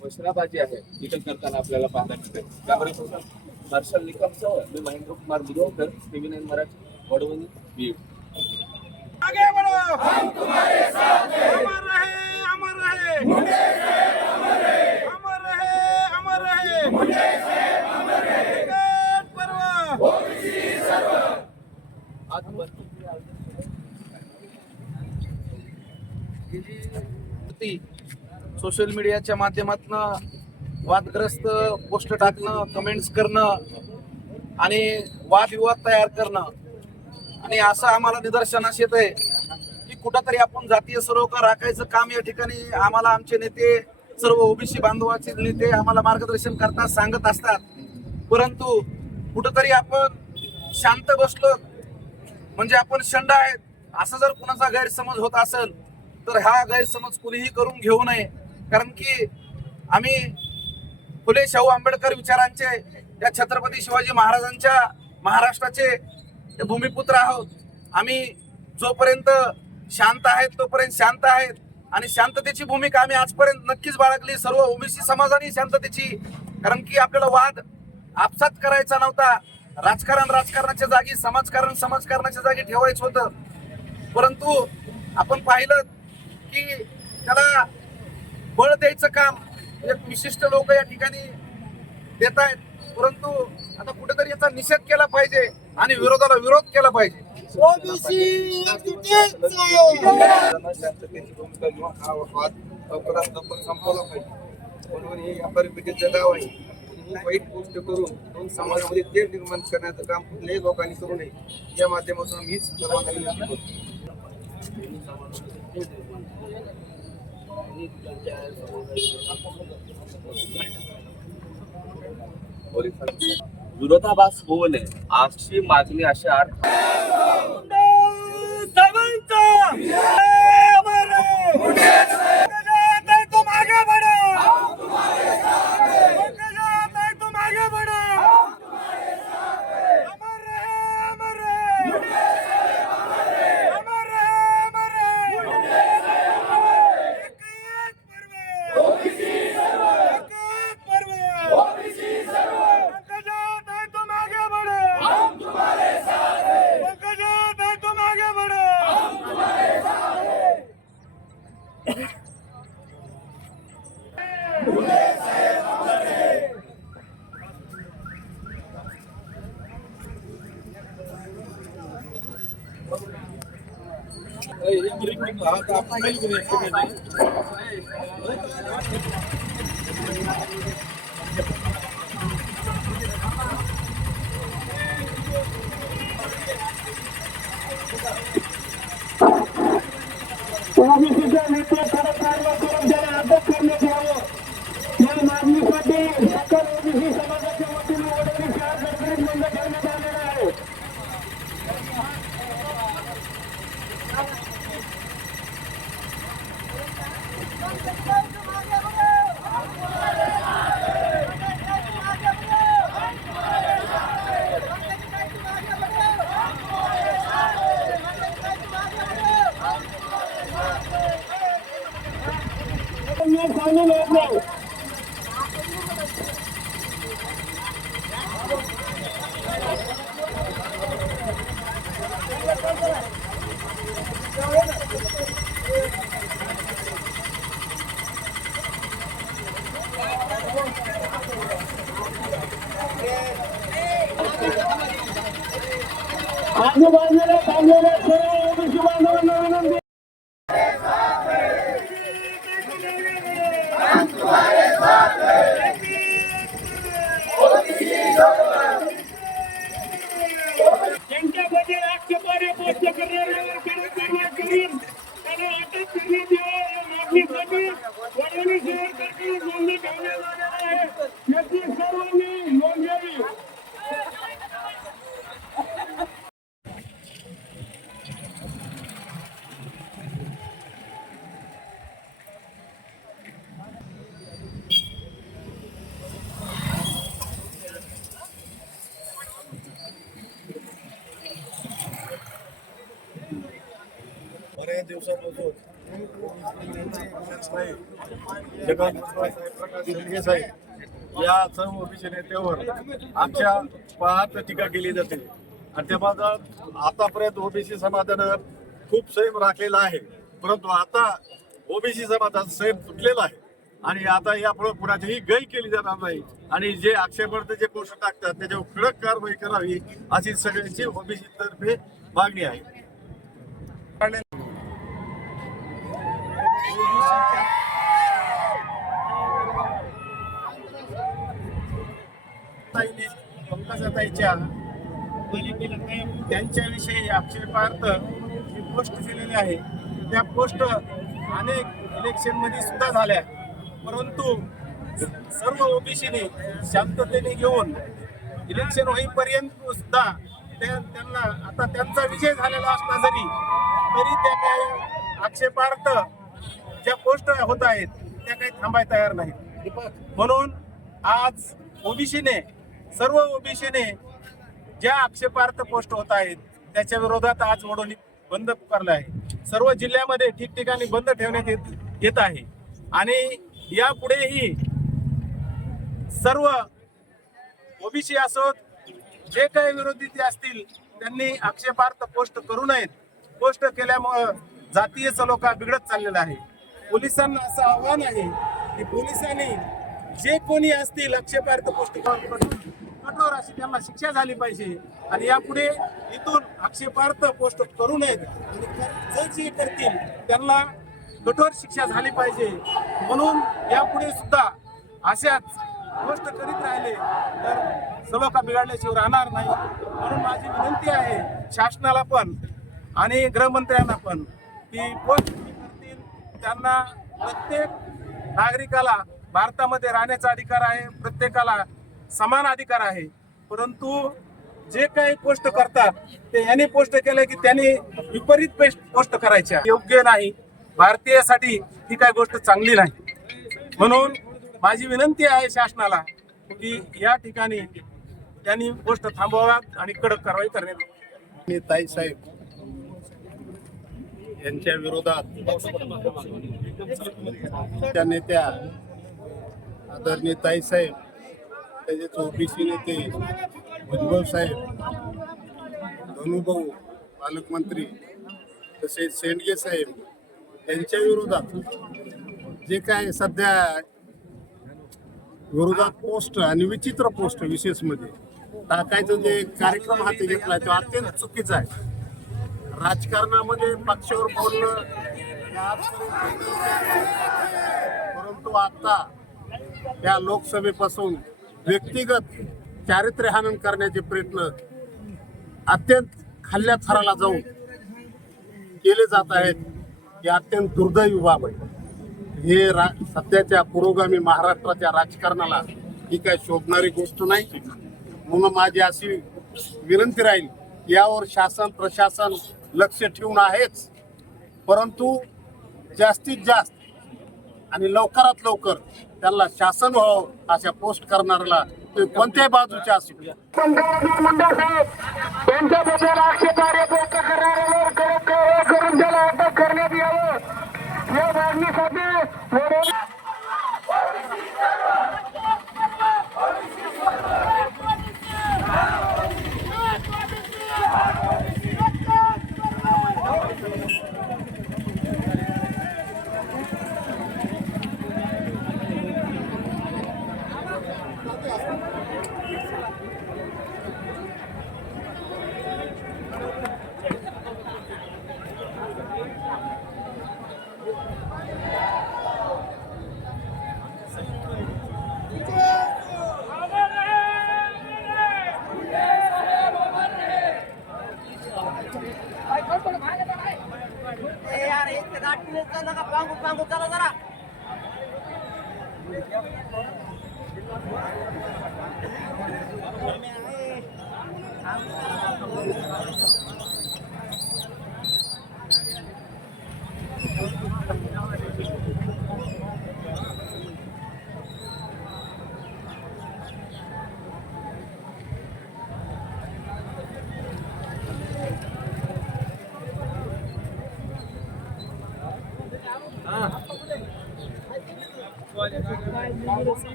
घोषणाबाजी आहे इथं करताना आपल्याला पाहायला मिळते. त्यामुळे मार्शल निकमसह मी महेंद्र कुमार मुधोळकर, TV9 मराठी, वडवणी, बीड. आगे बढ़ो, हम तुम्हारे साथ हैं, अमर रहे, अमर रहे, मुंडे साहेब अमर रहे, अमर रहे, अमर रहे, मुंडे साहेब अमर रहे, क्रिकेट पर्व, ओबीसी सर्व. सोशल मीडियाच्या माध्यमातून वादग्रस्त पोस्ट टाकणं, कमेंट्स करणं आणि वादविवाद तयार करणं, आणि असं आम्हाला निदर्शनास येत आहे की कुठंतरी आपण जातीय सरोकार राखायचं काम या ठिकाणी आम्हाला आमचे नेते, सर्व ओबीसी बांधवाचे नेते आम्हाला मार्गदर्शन करतात, सांगत असतात. परंतु कुठंतरी आपण शांत बसलो म्हणजे आपण शंड आहेत असं जर कुणाचा गैरसमज होत असेल तर हा गैरसमज कुणीही करून घेऊ नये. कारण की आम्ही फुले शाहू आंबेडकर विचारांचे, या छत्रपती शिवाजी महाराजांच्या महाराष्ट्राचे भूमिपुत्र आहोत. आम्ही जोपर्यंत शांत आहेत तोपर्यंत शांत आहेत, आणि शांततेची भूमिका आम्ही आजपर्यंत नक्कीच बाळगली, सर्व ओबीसी समाजाने शांततेची. कारण की आपल्याला वाद आपसात करायचा नव्हता, राजकारण राजकारणाच्या जागी, समाजकारण समाजकारणाच्या जागी ठेवायचं होतं. परंतु आपण पाहिलं की त्याला बळ द्यायचं काम एक विशिष्ट लोक या ठिकाणी देत आहेत. परंतु आता कुठेतरी याचा निषेध केला पाहिजे आणि विरोधाला विरोध केला पाहिजे. ओबीसी शांततेची भूमिका घेऊन हा वाद लवकरात लवकर संपवला पाहिजे. म्हणून हे व्यापारी पेठेचं गाव आहे. ही वाईट गोष्ट करून दोन समाजामध्ये तेढ निर्माण करण्याचं काम कुठल्याही लोकांनी करू नये. या माध्यमातून मीच सर्वांना विनंती करतो. विरोधाभास होऊ नये अशी मागणी अशा ओबीसीच्या नेते खरं कारवाई करून त्याला अटक करण्यात यावं या मागणीसाठी सकल ओबीसी समाजाच्या वतीने वडवणी शहर सरकारी बंद ठेवण्यात आलेला आहे. सामील होत नाही. मागणी बांधलेल्या थांबलेल्या सर्व ओबीसी बांधवांना विनंती त्यांच्याबद्दल आक्षेपार्ह पोस्ट करणाऱ्यावर कडक कारवाई करून त्यांना अटक करण्यात यावी या मागणीसाठी वडवणी शहर कारखान्यात नोंदणी ठेवण्यात आलेली आहे. याची सर्वांनी नोंद घ्यावी. बऱ्याच दिवसापासून जगन साहेब या सर्व ओबीसी नेत्यावर आमच्या पाहत टीका केली जाते आणि त्याबद्दल आतापर्यंत ओबीसी समाजानं खूप संयम राखलेला आहे, परंतु आता ओबीसी समाजाचा संयम तुटलेला आहे आणि आता यापुढे कुणाचीही गय केली जाणार नाही आणि जे आक्षेपार्ह जे पोस्ट टाकतात त्याच्यावर कडक कारवाई करावी अशी सगळ्यांची ओबीसी तर्फे मागणी आहे. पंकजाताईच्या त्यांच्याविषयी आक्षेपार्थ जी पोस्ट केलेली आहे त्या पोस्ट अनेक इलेक्शनमध्ये सुद्धा झाल्या, परंतु सर्व ओबीसीने शांततेने घेऊन इलेक्शन होईपर्यंत सुद्धा त्यांना आता त्यांचा विजय झालेला असला तरी त्या काही आक्षेपार्थ ज्या पोस्ट होत आहेत त्या काही थांबायला तयार नाहीत. म्हणून आज ओबीसीने सर्व ओबीसीने ज्या आक्षेपार्थ पोस्ट होत आहेत त्याच्या विरोधात आज वडोली बंद पुकारला आहे. सर्व जिल्ह्यामध्ये ठिकठिकाणी बंद ठेवण्यात येत आहे आणि यापुढेही सर्व ओबीसी असोत जे काही विरोधी ते असतील त्यांनी आक्षेपार्थ पोस्ट करू नयेत. पोस्ट केल्यामुळं जातीय सलोखा बिघडत चाललेला आहे. पोलिसांना असं आव्हान आहे की पोलिसांनी जे कोणी असतील आक्षेपार्ह पोस्ट कठोर अशी त्यांना शिक्षा झाली पाहिजे आणि यापुढे इथून आक्षेपार्ह पोस्ट करू नयेत आणि जे करतील त्यांना कठोर शिक्षा झाली पाहिजे. म्हणून यापुढे सुद्धा अशाच पोस्ट करीत राहिले तर सलोखा बिघडल्याशिवाय राहणार नाही. म्हणून माझी विनंती आहे शासनाला पण आणि गृहमंत्र्यांना पण की पोस्ट करतील त्यांना प्रत्येक नागरिकाला भारतामध्ये राहण्याचा अधिकार आहे, प्रत्येकाला समान अधिकार आहे, परंतु जे काही पोस्ट करतात ते यांनी पोस्ट केले की त्यांनी विपरीत पोस्ट करायच्या योग्य नाही. भारतीयासाठी ही काही गोष्ट चांगली नाही. म्हणून माझी विनंती आहे शासनाला की या ठिकाणी त्यांनी पोस्ट थांबवाव्यात आणि कडक कारवाई करण्यात. ताई साहेब यांच्या विरोधात त्या नेत्या आदरणीय ताई साहेब, त्याचे ओबीसी नेते भुजबळ साहेब, धनुभाऊ पालकमंत्री तसेच शेंडगे साहेब यांच्या विरोधात जे काय सध्या विरोधात पोस्ट आणि विचित्र पोस्ट विशेष मध्ये टाकायचं जे कार्यक्रम हाती घेतलाय तो अत्यंत चुकीचा आहे. राजकारणामध्ये पक्षावर बोलणं परंतु आता त्या लोकसभेपासून व्यक्तिगत चारित्र्यहनन करण्याचे प्रयत्न अत्यंत खाल्ल्या थराला जाऊन केले जात आहेत. हे अत्यंत दुर्दैवी बाब आहे. हे सध्याच्या पुरोगामी महाराष्ट्राच्या राजकारणाला ही काय शोभणारी गोष्ट नाही. म्हणून माझी अशी विनंती राहील, यावर शासन प्रशासन लक्ष ठेवून आहेच, परंतु जास्तीत जास्त आणि लवकरात लवकर त्यांना शासन व्हावं अशा पोस्ट करणाऱ्याला ते कोणत्याही बाजूचे असू द्या. त्यांच्याबद्दल आक्षेपार्ह पोस्ट करणाऱ्यावर कडक कारवाई करून त्याला अटक करण्यात यावं या मागणीसाठी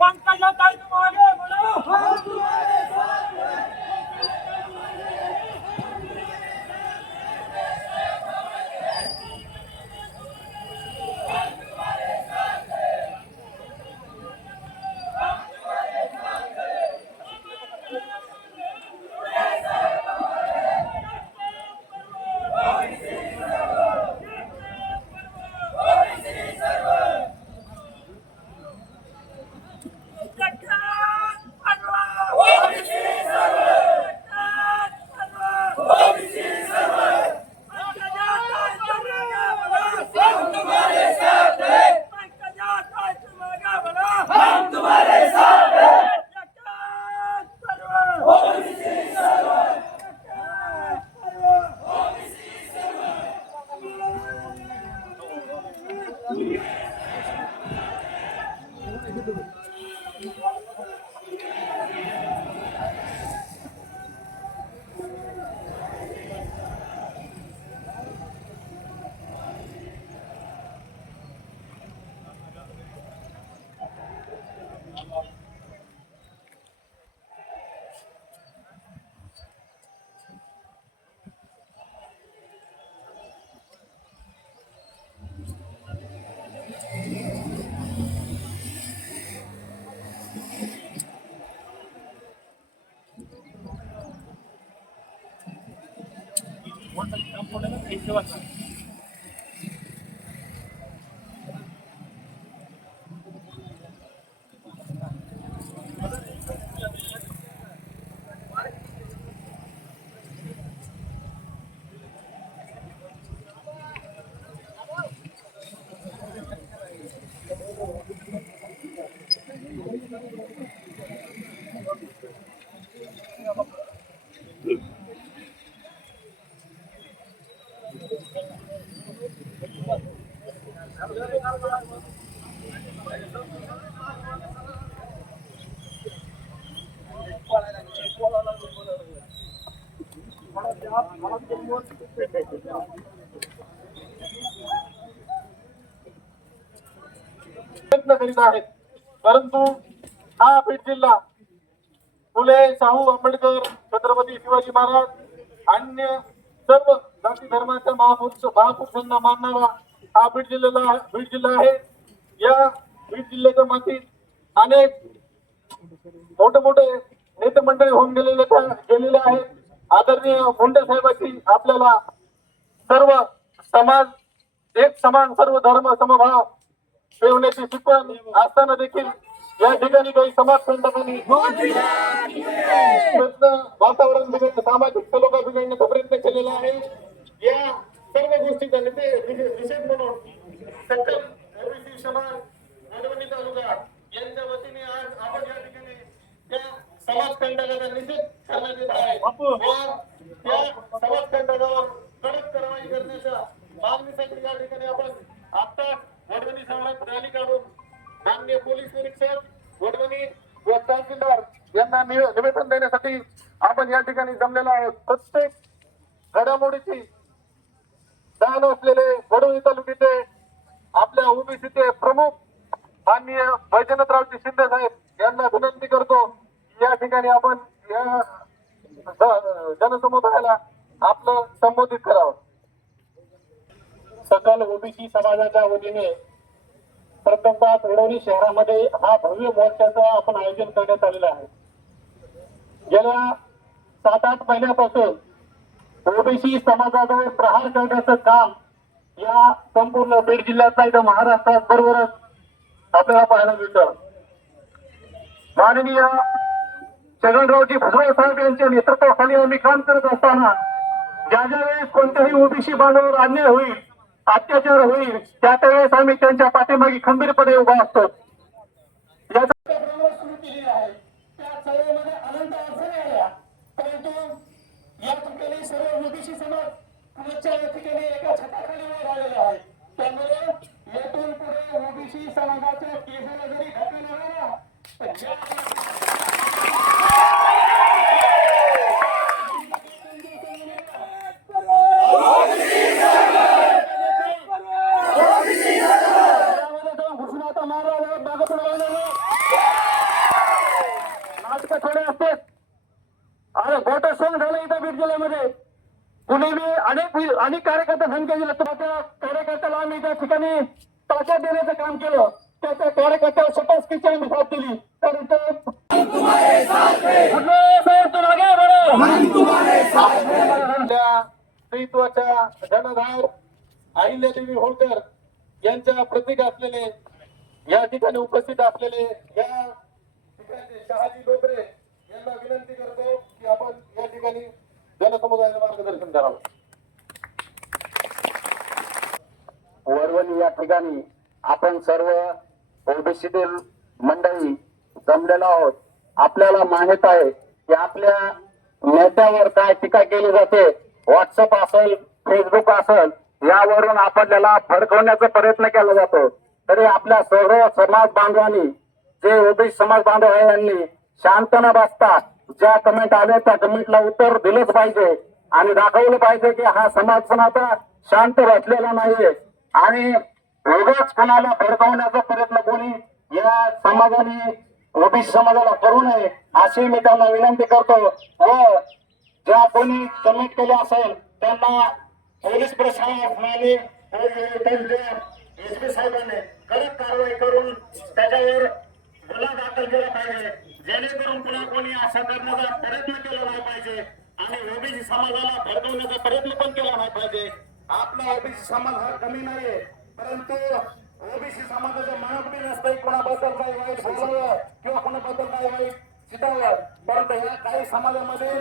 पंकजाताई तुम आगे बढ़ो। प्रयत्न करीत आहेत. परंतु हा बीड जिल्हा फुले, शाहू आंबेडकर, छत्रपती शिवाजी महाराज अन्य सर्व जाती धर्माच्या महापुरुषांना मानणारा हा बीड जिल्हा आहे. या बीड जिल्ह्याच्या मातीत अनेक मोठे मोठे नेते मंडळी होऊन गेलेले आहेत. आदरणीय मुंडे साहेबांची आपल्याला सर्व समाज एक समान, सर्व धर्म समभाव ठेवण्याची शिकवण असताना देखील या ठिकाणी काही समाज संघटनांनी वातावरण बिघडणं, सामाजिक सलोखा बिघडण्याचा प्रयत्न केलेला आहे. या सर्व गोष्टीचा निषेध म्हणून सकल ओबीसी समाज वडवणी तालुका यांच्या वतीने आज आपण या ठिकाणी त्या समाजखंडाचा निषेध करण्यात येत आहे. त्या समाजखंडावर कडक कारवाई करण्याच्या मागणीसाठी या ठिकाणी आपण आता वडवणी शहरात रॅली काढून माननीय पोलीस निरीक्षक वडवणी व तहसीलदार यांना निवेदन देण्यासाठी आपण या ठिकाणी जमलेलो आहोत. प्रत्येक घडामोडीची जाण असलेले वडवणी तालुक्याचे आपल्या ओबीसीचे प्रमुख माननीय बैजनाथरावजी शिंदे साहेब यांना विनंती करतो या ठिकाणी आपण या जनसमुदायाला आपलं संबोधित करावं. सकल ओबीसी समाजाच्या वतीने प्रथमतः वडवणी शहरामध्ये हा भव्य मोर्चाचं आपण आयोजन करण्यात आलेलं आहे. गेल्या 7-8 महिन्यापासून ओबीसी समाजावर प्रहार करण्याचं काम या संपूर्ण बीड जिल्ह्यात नाही तर महाराष्ट्रात बरोबरच आपल्याला पाहायला मिळतं. माननीय छगनरावजी भुजबळ साहेब यांच्या नेतृत्वाखाली आम्ही काम करत असताना ज्या वेळेस कोणत्याही ओबीसी बांधवावर अन्याय होईल, अत्याचार होईल, त्या वेळेस आम्ही त्यांच्या पाठीमागे खंबीरपणे उभा असतो. याचा सुरू केली आहे. त्या चळवळीमध्ये अनंत अडचणी आल्या, परंतु या ठिकाणी सर्व ओबीसी समाज पुढच्या ठिकाणी एका छताखाली उभा राहिलेला आहे. त्यामुळे येथून पुढे ओबीसी समाजाच्या केसाला जरी धक्का लागला तर नाटक थोडे असते अरे गोट सोंग झालं इथं बीड जिल्ह्यामध्ये. कुणी बी अनेक कार्यकर्ता धमक्या दिल्या. त्या कार्यकर्त्याला आम्ही त्या ठिकाणी ताकद देण्याचं काम केलं. त्या कार्यकर्त्यावर शपथकीची आम्ही साथ दिली. तर स्त्रीत्वाच्या जनधार अहिल्यादेवी होळकर यांच्या प्रतीक असलेले या ठिकाणी उपस्थित असलेले या ठिकाणी शहाजी डोबरे यांना विनंती करतो की आपण या ठिकाणी जनसमुदायाला मार्गदर्शन करावं. वरवणी या ठिकाणी आपण सर्व ओबीसीतील मंडळी जमलेलो आहोत. आपल्याला माहित आहे की आपल्या नेत्यावर काय टीका केली जाते. व्हॉट्सअप असेल, फेसबुक असेल, यावरून आपल्याला भडकवण्याचा प्रयत्न केला जातो. तरी आपल्या सर्व समाज बांधवांनी, जे ओबीसी समाज बांधव आहे, यांनी शांत न बसता ज्या कमेंट आल्या त्या कमेंटला उत्तर दिलंच पाहिजे आणि दाखवलं पाहिजे की हा समाज पण आता शांत बसलेला नाहीये आणि उगाच कोणाला भडकवण्याचा प्रयत्न कोणी या समाजाने ओबीसी समाजाला करू नये अशी मी त्यांना विनंती करतो. व ज्या कोणी कमेंट केले असेल त्यांना पोलीस प्रशासनाने त्यांच्या एसपी साहेबांनी कडक कारवाई करून त्याच्यावर गुन्हा दाखल केला पाहिजे, जेणेकरून पुन्हा कोणी असा करण्याचा प्रयत्न केला नाही पाहिजे आणि ओबीसी समाजाला भडकवण्याचा प्रयत्न पण केला नाही पाहिजे. आपला ओबीसी समाज हा कमी नाही, परंतु ओबीसी समाजाच्या मनात बी नसतं कोणाबद्दल काही वाईट बोलावं किंवा कोणाबद्दल काही वाईट चितावं, परंतु या काही समाजामध्ये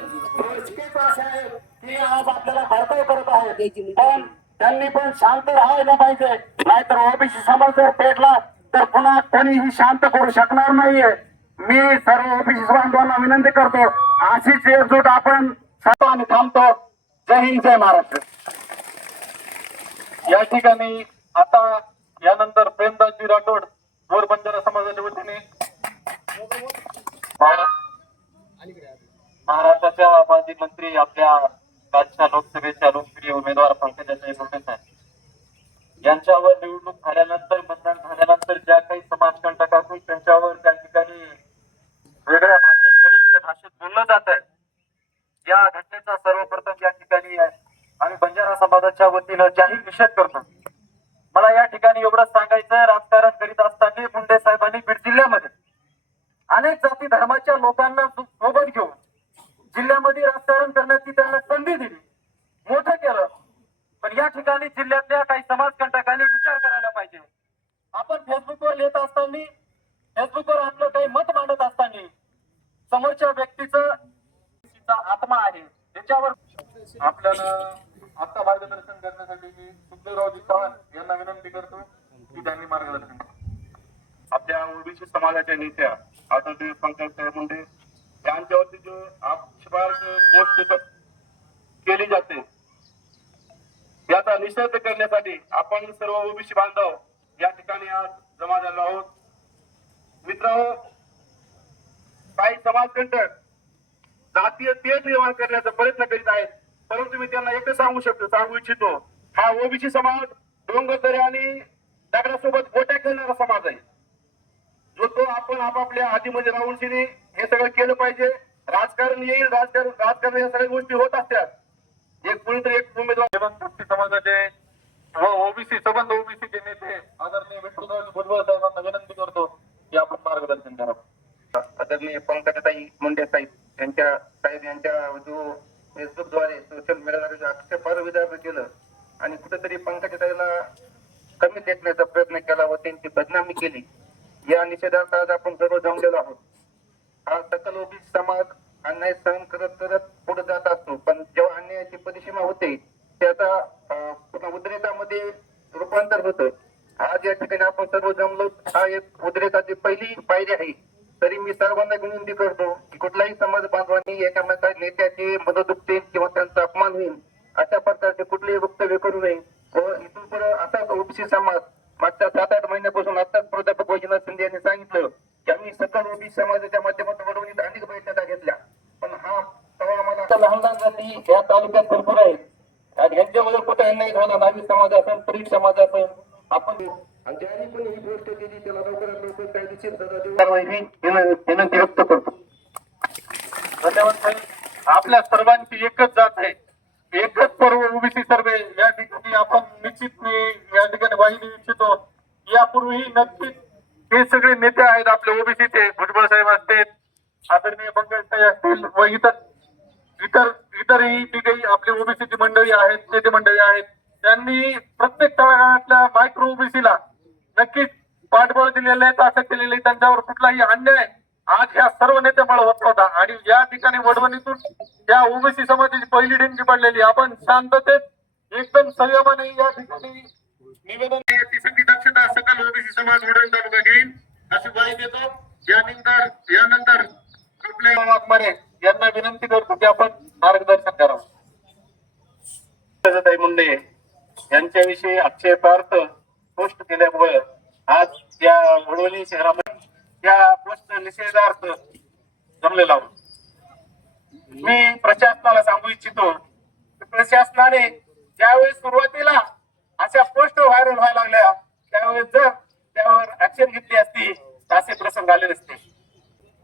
चुकीचं असे आहे की आज आपल्याला भडकाव करत आहेत. पण त्यांनी पण शांत राहायला पाहिजे, नाहीतर ओबीसी समाज जर पेटला तर पुन्हा कोणीही शांत करू शकणार नाहीये. मी सर्व ओबीसी बांधवांना विनंती करतो, अशीच एकजूट आपण सर्व आणि थांबतो. जय हिंद, जय महाराष्ट्र. या ठिकाणी आता यानंतर प्रेमदासजी राठोड गोर बंजारा समाजाच्या वतीने महाराष्ट्राच्या माजी मंत्री, आपल्या राज्याच्या लोकसभेच्या लोकप्रिय उमेदवार पंकजाताई मुंडे साहेब यांच्यावर निवडणूक झाल्यानंतर, मतदान झाल्यानंतर ज्या काही समाजकंटक असून त्यांच्यावर त्या ठिकाणी वेगळ्या भाषेत, गलिच्छ भाषेत बोललं जात आहे. या घटनेचा सर्वप्रथम या ठिकाणी आम्ही बंजारा समाजाच्या वतीनं जाहीर निषेध करतो. मला या ठिकाणी एवढंच सांगायचं, राजकारण करीत असताना मुंडे साहेबांनी बीड जिल्ह्यामध्ये अनेक जाती धर्माच्या लोकांना सोबत घेऊन जिल्ह्यामध्ये राजकारण करण्याची त्यांना संधी दिली, मोठं केलं. पण या ठिकाणी जिल्ह्यातल्या काही समाजकंटकांनी विचार करायला पाहिजे. आपण फेसबुकवर लिहित असताना, फेसबुकवर आपलं काही मत मांडत असताना समोरच्या व्यक्तीचं आत्मा आहे त्याच्यावर आपल्याला आता मार्गदर्शन करण्यासाठी मी सुखदेवरावजी चव्हाण यांना विनंती करतो की त्यांनी मार्गदर्शन करावं. आपल्या ओबीसी समाजाच्या नेत्या आदरणीय पंकजाताई मुंडे यांच्यावरती जो आक्षेपार्ह पोस्ट केली जाते याचा निषेध करण्यासाठी आपण सर्व ओबीसी बांधव या ठिकाणी आज जमा झालो आहोत. मित्रांनो, काही समाजकंटक जातीय तेढ निर्माण करण्याचा प्रयत्न करीत आहेत, परंतु मी त्यांना एकच सांगू इच्छितो, हा ओबीसी समाज डोंगरदरे आणि दगडासोबत गोट्या खेळणारा समाज आहे. जो तो आपण आपापल्या आधीमध्ये राहून हे सगळं केलं पाहिजे. राजकारण येईल, राजकारण या सगळ्या गोष्टी होत असतात. एक कुणीतरी एक उमेदवार ओबीसी समाजाचे व ओबीसी संबंध ओबीसीचे नेते आदरणीय विठ्ठलराव भुजबळ साहेबांना विनंती करतो की आपण मार्गदर्शन करावं. आदरणीय पंकजाताई मुंडे यांच्या जो फेसबुकद्वारे सोशल मीडियाद्वारे जो आक्षेपार्ह विधान केलं आणि कुठेतरी पंकजाताईला कमी लेखण्याचा प्रयत्न केला व त्यांची बदनामी केली, या निषेधार्थ आज आपण सर्व जमलेलो आहोत. हा सकल ओबीसी समाज अन्याय सहन करत करत पुढे जात असतो, पण जेव्हा अन्यायाची परिसीमा होते त्याचा पुन्हा उद्रेकामध्ये रूपांतर होतं. आज या ठिकाणी आपण सर्व जमलो, हा एक उद्रेकाची पहिली पायरी आहे. तरी मी सर्वांना विनंती करतो की कुठलाही समाज बांधवांनी एकामेका नेत्याची मदत दुखते किंवा त्यांचा अपमान होईल अशा प्रकारचे कुठलेही वक्तव्य करू नये. व इथून पुढे असाच ओबीसी समाज मागच्या 7-8 महिन्यापासून आताच प्राध्यापक वैजनाथ शिंदे यांनी सांगितलं की आम्ही सकल ओबीसी समाजाच्या माध्यमातून वडवणीत अनेक बैठका घेतल्या, पण हा तेव्हा आम्हाला लहान लहान जाती या तालुक्यात भरपूर आहेत आणि यांच्यामध्ये कुठे अन्याय झाला, नावी समाज असेल, परीट समाज असेल, आपण आणि ज्यांनी पण ही गोष्ट केली त्याला लवकरात लवकर कायदेशीर सजा देऊ विनंती व्यक्त करतो. धन्यवाद साहेब. आपल्या सर्वांची एकच जात आहे, एकच पर्व ओबीसी सर्वे या ठिकाणी आपण निश्चित या ठिकाणी वाहिनी इच्छितो. यापूर्वीही नक्कीच हे सगळे नेते आहेत आपले ओबीसीचे, भुजबळ साहेब असतील, आदरणीय पंकजाताई असतील व इतरही जी काही आपली ओबीसीची मंडळी आहेत, नेते मंडळी आहेत, त्यांनी प्रत्येक तळागाळातल्या मायक्रो ओबीसीला नक्कीच पाठबळ दिलेले आहेत, असं केलेले. त्यांच्यावर कुठलाही अन्याय आज ह्या सर्व नेत्यामुळे होत होता आणि या ठिकाणी वडवणीतून या ओबीसी समाजाची पहिली डेंगी पडलेली. आपण शांततेत एकदम संयमाने या ठिकाणी निवेदन याची दक्षता सकल ओबीसी समाज वडवणी तालुका घेईल अशी ग्वाही देतो. यानंतर आपल्या वाघमारे यांना विनंती करतो की आपण मार्गदर्शन करावं. पंकजाताई मुंडे यांच्याविषयी आक्षेपार्थ पोस्ट केल्यामुळे आज या वडवणी शहरामध्ये या पोस्ट निषेधार्थ जमलेला आहोत. मी प्रशासनाला सांगू इच्छितो की प्रशासनाने ज्यावेळेस सुरुवातीला अशा पोस्ट व्हायरल व्हायला लागल्या त्यावेळेस जर त्यावर ऍक्शन घेतली असती तर असे प्रसंग आले नसते.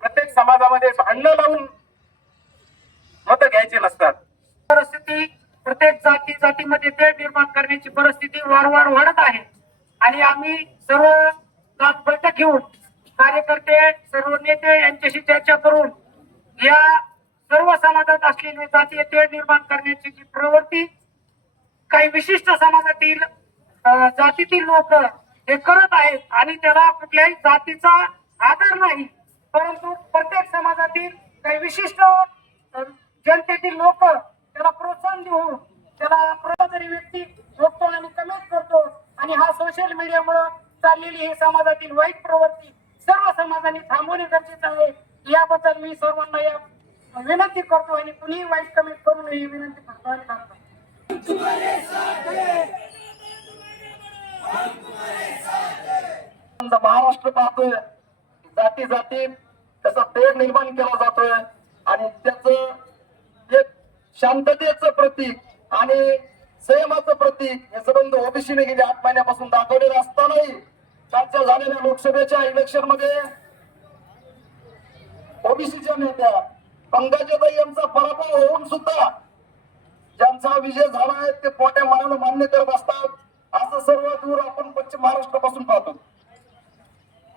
प्रत्येक समाजामध्ये भांडणं लावून मत घ्यायचे नसतात. परिस्थिती प्रत्येक जातीमध्ये तेढ निर्माण करण्याची परिस्थिती वारंवार वाढत आहे आणि आम्ही सर्व जात बैठक घेऊन कार्यकर्ते सर्व नेते यांच्याशी चर्चा करून या सर्व समाजात असलेली जातीय तेढ निर्माण करण्याची जी प्रवृत्ती काही विशिष्ट समाजातील जातीतील लोक हे करत आहेत आणि त्याला कुठल्याही जातीचा आदर नाही, परंतु प्रत्येक समाजातील काही विशिष्ट जनतेतील लोक त्याला प्रोत्साहन देऊन त्याला प्रभावी व्यक्ती बघतो आणि कमेंट करतो आणि हा सोशल मीडियामुळे चाललेली ही समाजातील वाईट प्रवृत्ती सर्व समाजाने थांबवणे गरजेचे आहे. याबद्दल मी सर्वांना या विनंती करतो आणि कुणीही वाईट कमेंट करू नये ही विनंती करतो आणि सांगतो. महाराष्ट्र पाहतोय जाती जातीत त्याचा तेढ निर्माण केला जातोय आणि त्याच एक शांततेचं प्रतीक आणि संयमाचं प्रतीक हे संबंध ओबीसीने गेल्या 8 महिन्यापासून दाखवलेलं असतानाही कालच्या झालेल्या लोकसभेच्या इलेक्शन मध्ये ओबीसीच्या नेत्या पंकजाताई यांचा पराभव होऊन सुद्धा ज्यांचा विजय झाला आहे ते पोट्या मनाला मान्य करत असतात. असं सर्व दूर आपण पश्चिम महाराष्ट्रापासून पाहतो.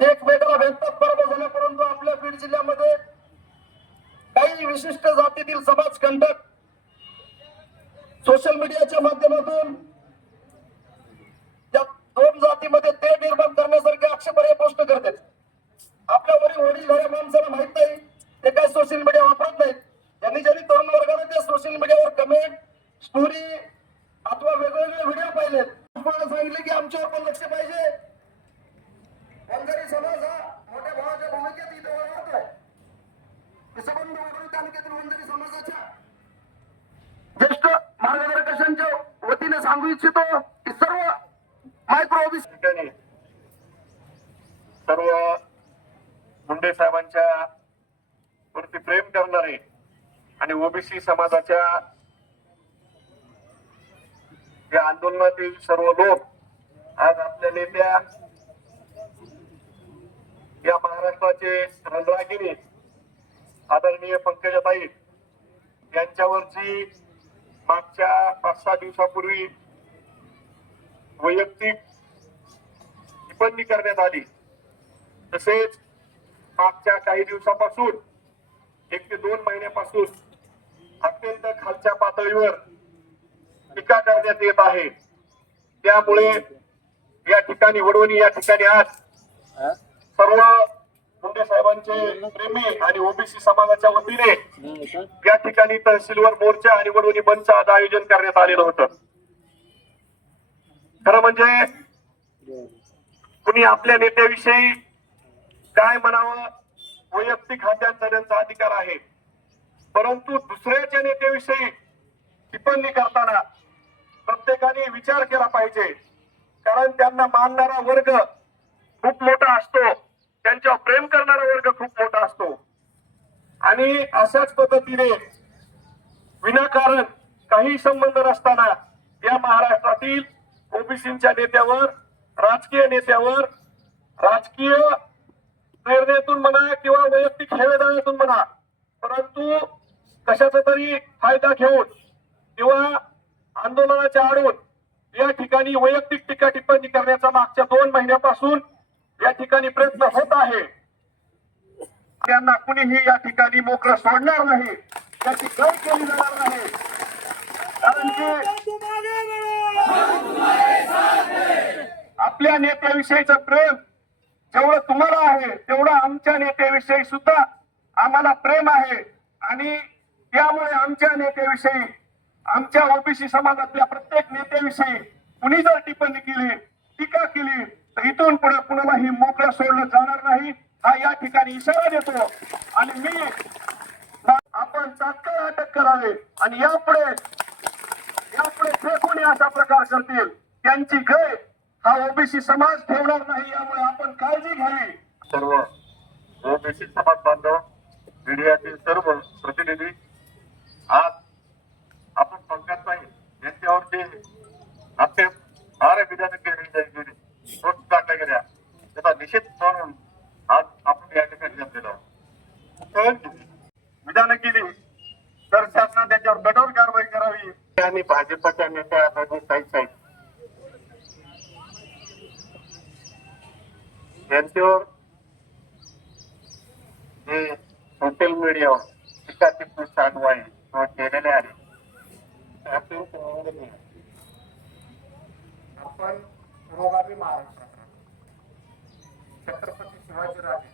एकमेकाला भेटतात पराभव झाला, परंतु आपल्या बीड जिल्ह्यामध्ये काही विशिष्ट जातीतील समाजकंटक सोशल मीडियाच्या माध्यमातून या 2 जातीमध्ये तेढ निर्माण करण्यासारखे आक्षेपार्ह पोस्ट करतात. आपल्या वडीलधाऱ्या माणसाला माहित नाही, ते काय सोशल मीडिया वापरत नाहीत. ज्यांनी तरुण वर्गाने ते सोशल मीडियावर कमेंट स्टोरी अथवा वेगवेगळे व्हिडिओ पाहिलेत. मला सांगितले की आमच्यावर पण लक्ष पाहिजे. वंजारी समाज हा मोठ्या भावाच्या भूमिकेत इथे वावरतोय. संबंध वडवणी तालुक्यातील वंजारी समाजाच्या ज्येष्ठ मार्गदर्शकांच्या वतीने सांगू इच्छितो की सर्व मायक्रो ओबीसी सर्व मुंडे साहेबांच्या वरती प्रेम करणारे आणि ओबीसी समाजाच्या या आंदोलनातील सर्व लोक आज आपल्या नेत्या या महाराष्ट्राचे रणरागिणी आदरणीय पंकजाताई यांच्यावरची मागच्या 5-6 दिवसापूर्वी वैयक्तिक टिप्पणी करण्यात आली. तसेच मागच्या काही दिवसापासून 1 ते 2 महिन्यापासून अत्यंत खालच्या पातळीवर टीका करण्यात येत आहे. त्यामुळे या ठिकाणी वडवणी या ठिकाणी आज सर्व मुंडे साहेबांचे प्रेमी आणि ओबीसी समाजाच्या वतीने या ठिकाणी तहसीलवर मोर्चा आणि वडवणी बंदचं आज आयोजन करण्यात आलेलं होतं. खरं म्हणजे कुणी आपल्या नेत्याविषयी काय म्हणावं वैयक्तिक हा त्यांचा अधिकार आहे, परंतु दुसऱ्याच्या नेत्याविषयी टिप्पणी करताना प्रत्येकाने विचार केला पाहिजे. कारण त्यांना मानणारा वर्ग खूप मोठा असतो, त्यांच्यावर प्रेम करणारा वर्ग खूप मोठा असतो आणि अशाच पद्धतीने विनाकारण काही संबंध नसताना या महाराष्ट्रातील ओबीसीच्या नेत्यावर राजकीय नेत्यावर राजकीय प्रेरणेतून म्हणा किंवा वैयक्तिक हेवेदाव्यातून म्हणा, परंतु कशाचा तरी फायदा घेऊन किंवा आंदोलनाच्या आडून या ठिकाणी वैयक्तिक टीका टिप्पणी करण्याचा मागच्या 2 महिन्यापासून या ठिकाणी प्रयत्न होत आहे. त्यांना कुणीही या ठिकाणी मोकळं सोडणार नाही, त्याची गय केली जाणार नाही. कारण की आपल्या नेत्याविषयीचं प्रेम जेवढं तुम्हाला आहे तेवढं आमच्या नेत्याविषयी सुद्धा आम्हाला प्रेम आहे आणि त्यामुळे आमच्या नेत्याविषयी आमच्या ओबीसी समाजातल्या प्रत्येक नेत्याविषयी कुणी जर टिप्पणी केली टीका केली तर इथून पुढे कुणालाही मोकळं सोडलं जाणार नाही हा या ठिकाणी इशारा देतो. आणि मी आपण तात्काळ अटक करावे आणि यापुढे जे कोणी असा प्रकार करतील हा ओबीसी समाज ठेवणार नाही, यामुळे आपण काळजी घ्यावी. सर्व ओबीसी समाज बांधव, मीडियातील सर्व प्रतिनिधी, आज आपण पंकज साहेब यांच्यावर जे आक्षेप विधान केले टाकल्या गेल्या त्याचा निषेध म्हणून आज आपण या ठिकाणी जमलेलो आहोत. तर विधानं केली तर शासनाने त्याच्यावर कठोर कारवाई करावी. आणि भाजपच्या नेत्या साहेब यांच्यावर जे सोशल मीडियावर टीकाटिप्पणी चालू आहे किंवा केलेले आहे अत्यंत निंदनीय. आपण पुरोगामी महाराष्ट्रात छत्रपती शिवाजीराजे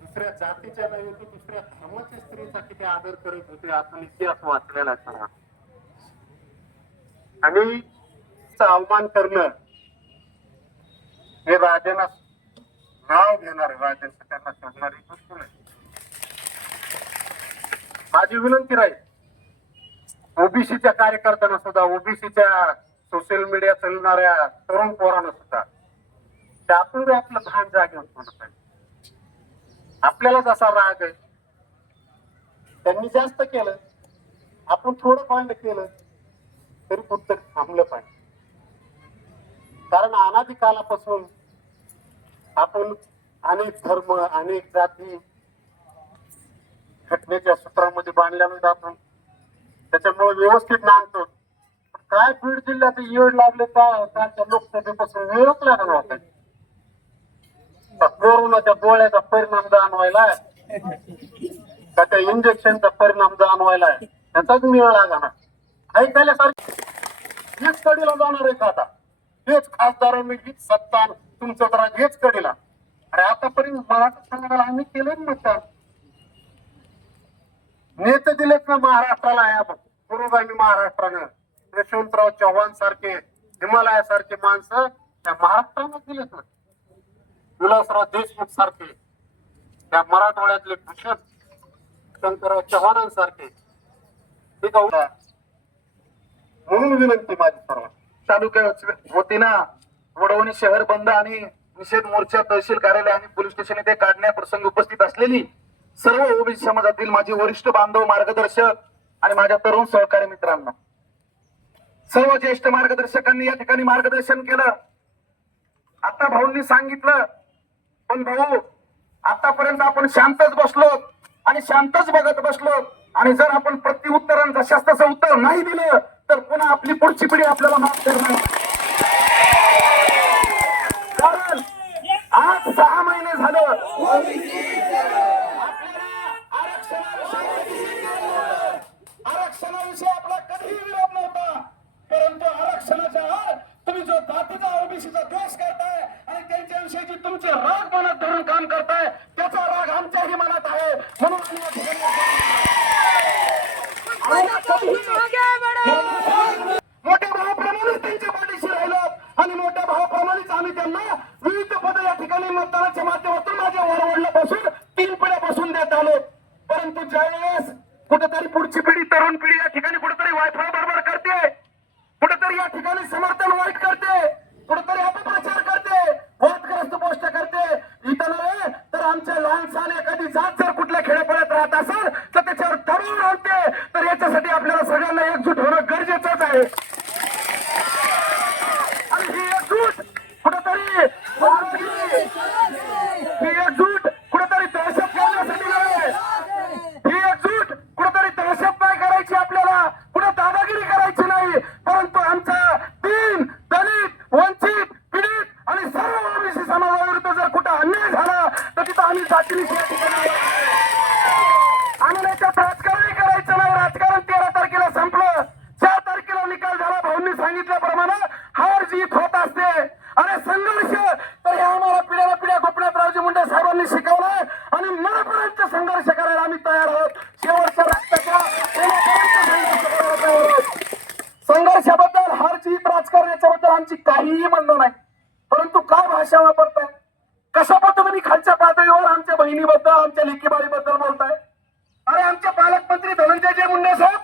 दुसऱ्या जातीच्या नव्हे तर दुसऱ्या धर्माच्या स्त्रीचा किती आदर करत होते आपण इतिहास वाचलेला आहे. आणि अवमान करणं हे राजाला नाव घेणारे राजांचं त्यांना शोधणारी गोष्ट नाही. माझी विनंती राहील ओबीसीच्या कार्यकर्त्यांना सुद्धा, ओबीसीच्या सोशल मीडिया चालणाऱ्या तरुण पोरांना सुद्धा त्यातून आपलं भान जागेवर ठेवलं पाहिजे. आपल्याला जसा राग आहे त्यांनी जास्त केलं, आपण थोडं भांड केलं तरी कुठं थांबलं पाहिजे. कारण अनादी कालापासून आपण अनेक धर्म, अनेक जाती घटनेच्या सूत्रामध्ये बांधल्यानं जातो, त्याच्यामुळे व्यवस्थित नांदतो. काय बीड जिल्ह्यात येड लागले का लोकसभेपासून वेळच लागला होता. कोरोनाच्या गोळ्याचा परिणाम जाणवायलाय का त्या इंजेक्शनचा परिणाम जाणवायलाय त्याचाच मेळ लागणार. ऐकायल्यासारखी हेच कडीला जाणार आहे का आता? हेच खासदारांनी हीच सत्ता तुमचं जरा हेच कडीला. अरे आतापर्यंत मराठा समाजाला आम्ही केलं ना मतदान, नेते दिलेत ना महाराष्ट्राला. या पुरोगामी महाराष्ट्रानं यशवंतराव चव्हाण सारखे, हिमालयासारखे माणसं त्या महाराष्ट्रानं दिलेत ना. विलासराव देशमुख सारखे, त्या मराठवाड्यातले भूषण शंकरराव चव्हाणांसारखे. म्हणून विनंती माझी सर्व तालुक्याच्या वतीनं वडवणी शहर बंद आणि निषेध मोर्चा तहसील कार्यालय आणि पोलीस स्टेशन येथे काढण्याप्रसंगी उपस्थित असलेली सर्व ओबीसी समाजातील माझे वरिष्ठ बांधव, मार्गदर्शक आणि माझ्या तरुण सहकारी मित्रांना, सर्व ज्येष्ठ मार्गदर्शकांनी या ठिकाणी मार्गदर्शन केलं. आता भाऊंनी सांगितलं, पण भाऊ आतापर्यंत आपण शांतच बसलो आणि शांतच बघत बसलो, आणि जर आपण प्रत्युत्तरांचं शास्त्राचं उत्तर नाही दिलं तर पुन्हा आपली पुढची पिढी आपल्याला माफ करणार. कारण आज 6 महिने झालं आरक्षणाविषयी आपला कधीही विरोध नव्हता, परंतु आरक्षणाच्या आड तुम्ही जो जातीचा ओबीसीचा द्वेष करताय आणि त्यांच्याविषयीची तुमची राग मनात धरून काम करताय, त्याचा राग आमच्याही मनात आहे. म्हणून मोठ्या भावाप्रमाणेच त्यांच्या पाठीशी राहिलो आणि मोठ्या भावाप्रमाणेच आम्ही त्यांना विविध पद या ठिकाणी मतदानाच्या माध्यमातून माझ्या वरवडल्यापासून 3 पिढ्यापासून देत आलो. परंतु ज्यावेळेस कुठेतरी पुढची पिढी, तरुण पिढी या ठिकाणी कुठेतरी वायफळ बरोबर करते, कुठेतरी या ठिकाणी समर्थन वाईट करते, कुठेतरी अपप्रचार करते, वादग्रस्त पोस्ट करते, इथं नव्हे तर आमच्या लहान सहान एखादी जात जर कुठल्या खेड्यापाड्यात राहत असेल तर त्याच्यावर दबाव आणते. तर याच्यासाठी आपल्याला सगळ्यांना एकजूट होणं गरजेचंच आहे. आणि ही एकजूट कुठेतरी दहशत करण्यासाठी नव्हे, ही एकजूट कुठेतरी दहशत नाही करायची, आपल्याला कुठे दादागिरी करायची नाही, परंतु आमचा दीन, दलित, वंचित, पीडित आणि सर्व ओबीसी समाजाविरुद्ध जर कुठं अन्याय झाला तर तिथं आम्ही जातीनिषेध आम्ही त्याच्यात राजकारणही करायचं नाही. राजकारण 13 तारखेला संपलं, 4 तारखेला निकाल झाला. भाऊंनी सांगितल्याप्रमाणे हार जीत होत असते. अरे संघर्ष तर हे आम्हाला पिढ्याला पिढ्या गोपीनाथरावजी मुंडे साहेबांनी शिकवलंय आणि मनापर्यंत संघर्ष करायला आम्ही तयार आहोत. शेवटच्या रक्ताच्या संघर्षाबद्दल, हार जीत, राजकारणाच्याबद्दल आमची काहीही म्हणणं नाही, परंतु काय भाषा वापरताय, कशा पद्धतीने खालच्या पातळीवर आमच्या बहिणीबद्दल, आमच्या लेकीबाळीबद्दल बोलताय. अरे आमचे पालकमंत्री धनंजयजी मुंडे साहेब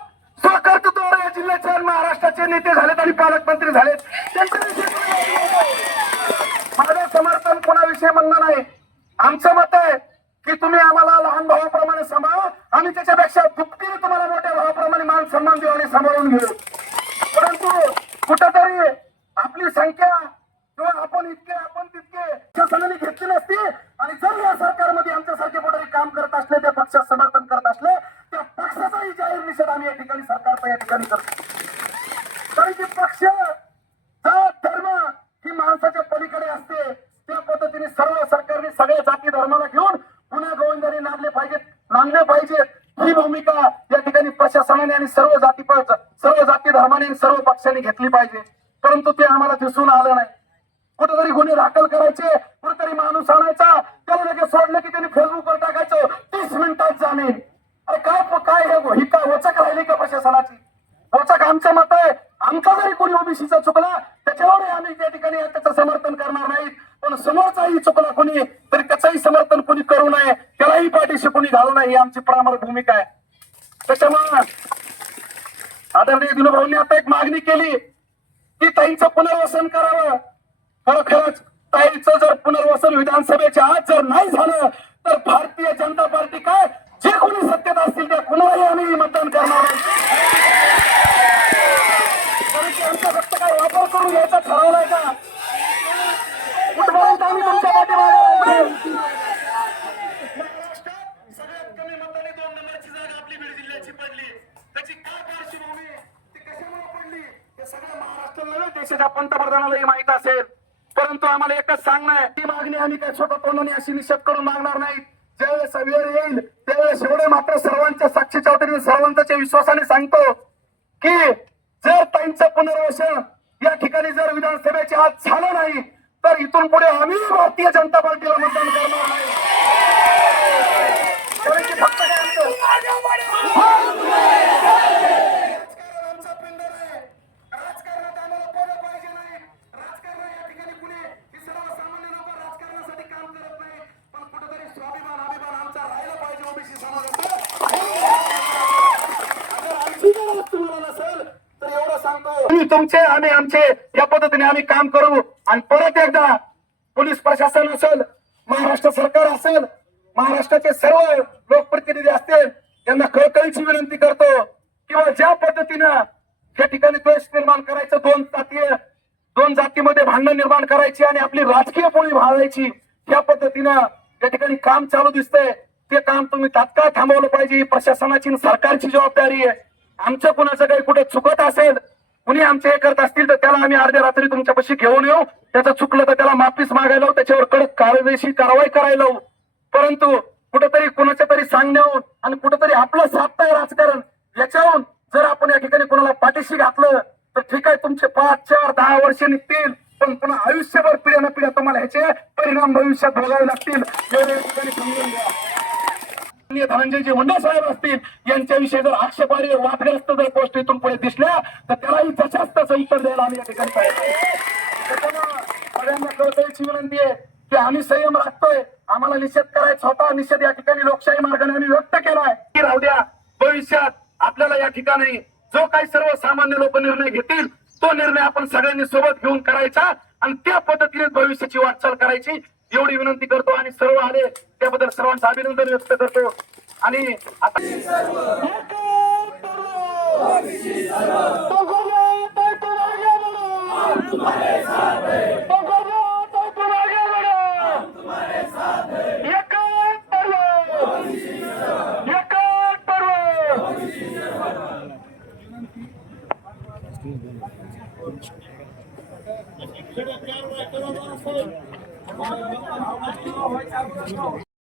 स्वकर्तृत्वावर या जिल्ह्याचे आणि महाराष्ट्राचे नेते झालेत आणि पालकमंत्री झालेत. त्यांच्याविषयी माझं समर्थन कोणाविषयी म्हणणं नाही. आमचं मत आहे की तुम्ही आम्हाला लहान भावाप्रमाणे सांभाळा, आम्ही त्याच्यापेक्षा दुपटीने तुम्हाला मोठ्या भावाप्रमाणे मान सन्मान देऊ आणि सांभाळून घेऊ. परंतु कुठंतरी आपली संख्या किंवा आपण तितके शासनाने घेतली नसती आणि जर या सरकारमध्ये आमच्यासारखे मोठे काम करत असले, त्या पक्षात समर्थन करत असले, त्या पक्षाचाही जाहीर निषेध आम्ही या ठिकाणी सरकारचा या ठिकाणी करतो. कारण की पक्ष जात धर्म ही माणसाच्या पलीकडे असते. त्या पद्धतीने सर्व सरकारने सगळ्या जाती धर्माला घेऊन पुन्हा गोविंदाने नांदले पाहिजेत ही भूमिका या ठिकाणी प्रशासनाने आणि सर्व जाती धर्माने आणि सर्व पक्षांनी घेतली पाहिजे. परंतु ते आम्हाला दिसून आलं नाही. कुठेतरी गुन्हे दाखल करायचे, कुठेतरी माणूस आणायचा, त्याला लगेच सोडलं की त्यांनी फेसबुकवर टाकायचं 30 मिनिटात जामीन. अरे काय ही काय वचक राहिली का प्रशासनाची? वचक आमचं मत आहे, आमचा जरी कोणी ओबीसीचा चुकला त्याच्यावरही आम्ही त्या ठिकाणी त्याचं समर्थन करणार नाहीत. पण समोरचाही चुकला कोणी तरी त्याचंही समर्थन कोणी करू नये, त्यालाही पाठीशी कोणी घालू नये ही आमची प्रामाणिक भूमिका आहे. त्याच्यामुळे आदरणीय दिनूभाऊंनी आता एक मागणी केली की ताईंचं पुनर्वसन करावं. खरोखरच ताईचं जर पुनर्वसन विधानसभेच्या आज जर नाही झालं तर भारतीय जनता पार्टी काय जे कोणी सत्तेत असतील त्या कुणालाही आम्ही मतदान करणार नाही. परंतु आमचा फक्त काय वापर करून घ्यायचा ठरवलाय का? कुठपर्यंत आम्ही तुमच्या पाठीमागे सगळ्यात कमी मताने 2 नंबरची जागा आपली बीड जिल्ह्याची पडली. त्याची काय पार्श्वभूमी, ती कशामुळे पडली हे सगळ्या महाराष्ट्राला देशाच्या पंतप्रधानालाही माहित असेल. परंतु आम्हाला एकच सांगणं आहे, ती मागणी आम्ही काय स्वतः तोंडाने अशी निषेध करून मागणार नाही. ज्यावेळेस वेळ येईल त्यावेळेस एवढे मात्र सर्वांच्या साक्षीच्या वतीने सर्वांच्या विश्वासाने सांगतो की जर ताईंचं पुनर्वसन या ठिकाणी जर विधानसभेच्या आज झालं नाही तर इथून पुढे आम्ही भारतीय जनता पार्टीला मतदान करणार नाही. कारण की फक्त काय आमचं आमचा पिंडर आहे. राजकारणात आम्हाला पोरं पाहिजे नाही. राजकारण या ठिकाणी कुणी सर्वसामान्य लोक राजकारणासाठी काम करत नाही. पण कुठेतरी स्वाभिमान आमचा राहिला पाहिजे ओबीसी समाजाचा. अगर आमची गरज तुम्हाला नसेल तर एवढं सांगतो, तुम्ही तुमचे आम्ही आमचे या पद्धतीने आम्ही काम करू. आणि परत एकदा पोलीस प्रशासन असेल, महाराष्ट्र सरकार असेल, महाराष्ट्राचे सर्व लोकप्रतिनिधी असतील यांना कळकळीची विनंती करतो किंवा ज्या पद्धतीनं या ठिकाणी द्वेष निर्माण करायचं, दोन जातीमध्ये भांडण निर्माण करायची आणि आपली राजकीय पोळी भाळायची या पद्धतीनं या ठिकाणी काम चालू दिसतंय, ते काम तुम्ही तात्काळ थांबवलं पाहिजे. ही प्रशासनाची सरकारची जबाबदारी आहे. आमचं कुणाचं काही कुठे चुकत असेल, कुणी आमचे हे करत असतील तर त्याला आम्ही अर्ध्या रात्री तुमच्यापाशी घेऊन येऊ. त्याचं चुकलं तर त्याला माफीच मागायला लावू, त्याच्यावर कडक कारवाई करायला लावू. परंतु कुठेतरी कुणाच्या तरी सांगण्याहून आणि कुठेतरी आपलं साधताय राजकारण याच्याहून जर आपण या ठिकाणी कुणाला पाठीशी घातलं तर ठीक आहे, तुमचे 5, 4, 10 वर्ष निघतील, पण पुन्हा आयुष्यभर पिढ्या तुम्हाला ह्याचे परिणाम भविष्यात भोगावे लागतील. एवढे ठिकाणी समजून घ्या. धनंजयजी मुंडे साहेब असतील यांच्याविषयी जर आक्षेपार्ह वादग्रस्त जर पोस्ट इथून पुढे दिसल्या तर त्यालाही तशाच तसं उत्तर द्यायला आम्ही या ठिकाणी पाहिजे. त्याच्यामुळे सगळ्यांना कळकळीची विनंती आहे की आम्ही संयम राखतोय. आम्हाला निषेध करायचा होता, निषेध या ठिकाणी लोकशाही मार्गाने आम्ही व्यक्त केलाय. राहू द्या, भविष्यात आपल्याला या ठिकाणी जो काही सर्वसामान्य लोक निर्णय घेतील तो निर्णय आपण सगळ्यांनी सोबत घेऊन करायचा आणि त्या पद्धतीने भविष्याची वाटचाल करायची एवढी विनंती करतो. आणि सर्व आले त्याबद्दल सर्वांचं अभिनंदन व्यक्त करतो. आणि आता